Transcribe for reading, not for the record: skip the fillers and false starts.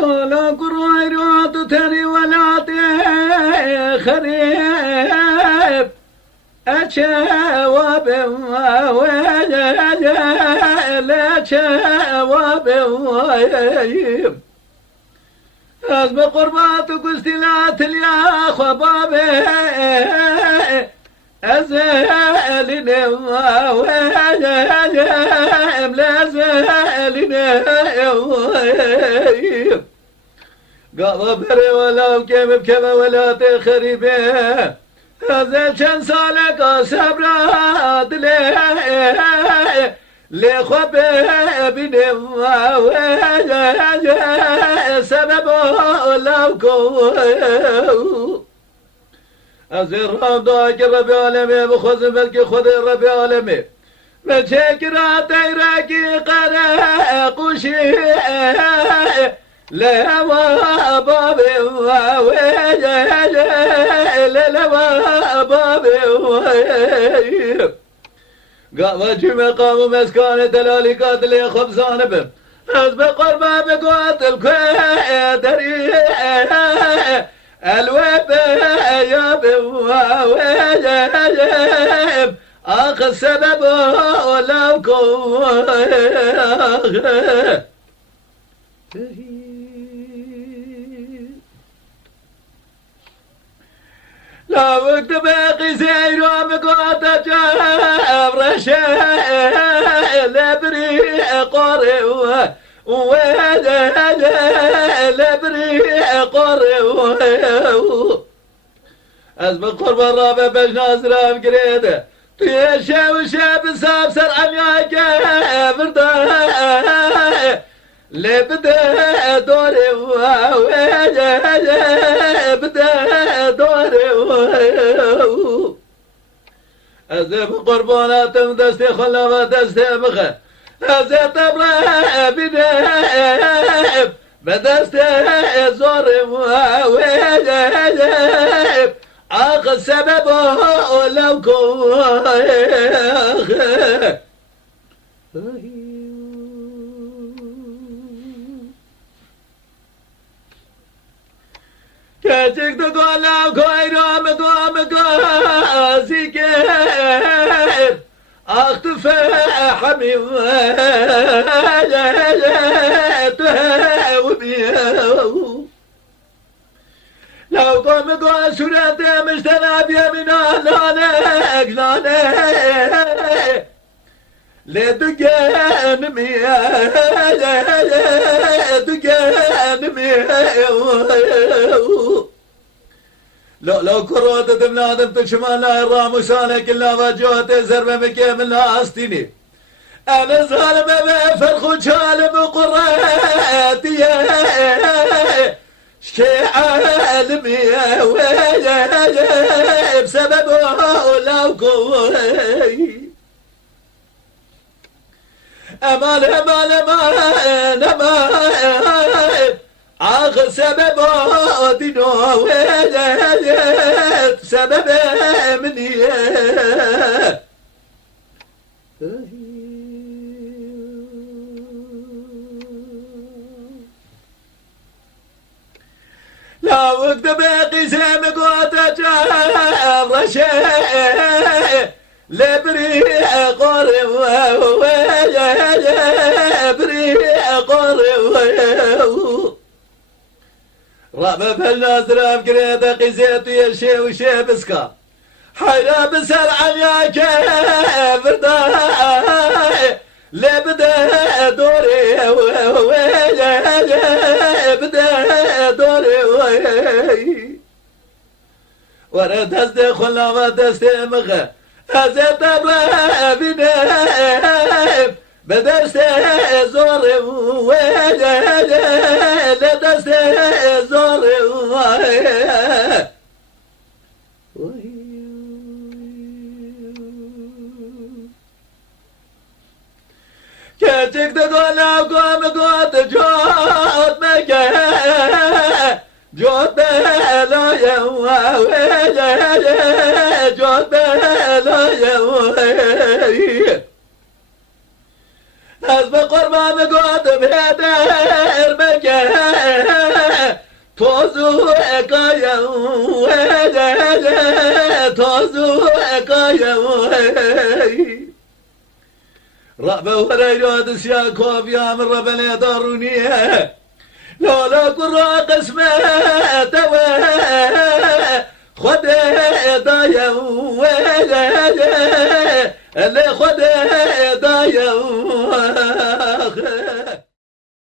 لا قريرات تري ولا خريب أشواب لا شواب ويب أزم قرباتك استلات يا خبابي أزالنا ويب لا زالنا ويب قال بري ولا بكيم بكما ولا تخربي هذا شان صالك صبرات لي خبي بنوا سبب لوكو أزير رمضاك ربي عالمي بخذ ملكي خذ ربي عالمي مشاكرا تيراكي قرقوشي لا بابي لا بابي قام جمع قام مسكان دلالي قاتل خبزان بم أسبق قربا بقاتل كويدري الويب يا بم آخ السبب ولوكم لا وقت باقي زين ومقاطع جاب رشال لبري قري لبري قري أسبق قرب الرابع باش نازرة بقريدة طيشة وشاب سابسر عمياك فردا لبدا دوري بدا دوري أزيب قرباناتم دستي خلا دستي مخه أزيب طبرا بداب بدستي زوري عاق السبب لوكو كاتك تقول لو كويرو مقام زيكير اختفى حميم وبيو لو قام قول سورة مجتنى بيمنا لانك لانك لدقان مياه دقان مياه لو كروت تمنادم تشمال لا الرام شانك الا وجهت زربه مكيم لا استيني انا ظالم بفرخ شالم قراتي شكي عالمي بسببه لو كوي أمان أمان أمان أمان عاق سببه دينه ويجت سببه مني لا وقت باقي زمق وتجاب رشيد لبري قري بري قري رابع بالنازرة بقريدة قزيت يشي وشي بسكا حيرا بسال عن يا كفر لبدا دوري بدا دوري ورد هزدي خلا ودستي مغا هزت ابلا بنام بدست زور لدست زور كاتك تقول قوم قوت جوت مكان جوت بلا يوم جوت بلا يوم ناس بقربان قوت بهدر مكان توزو اقايا توزو اقايا رابع وريرود سياكوب يا من ربنا دارونيه لولا قرى قسمه خد دايا اللي خد دايا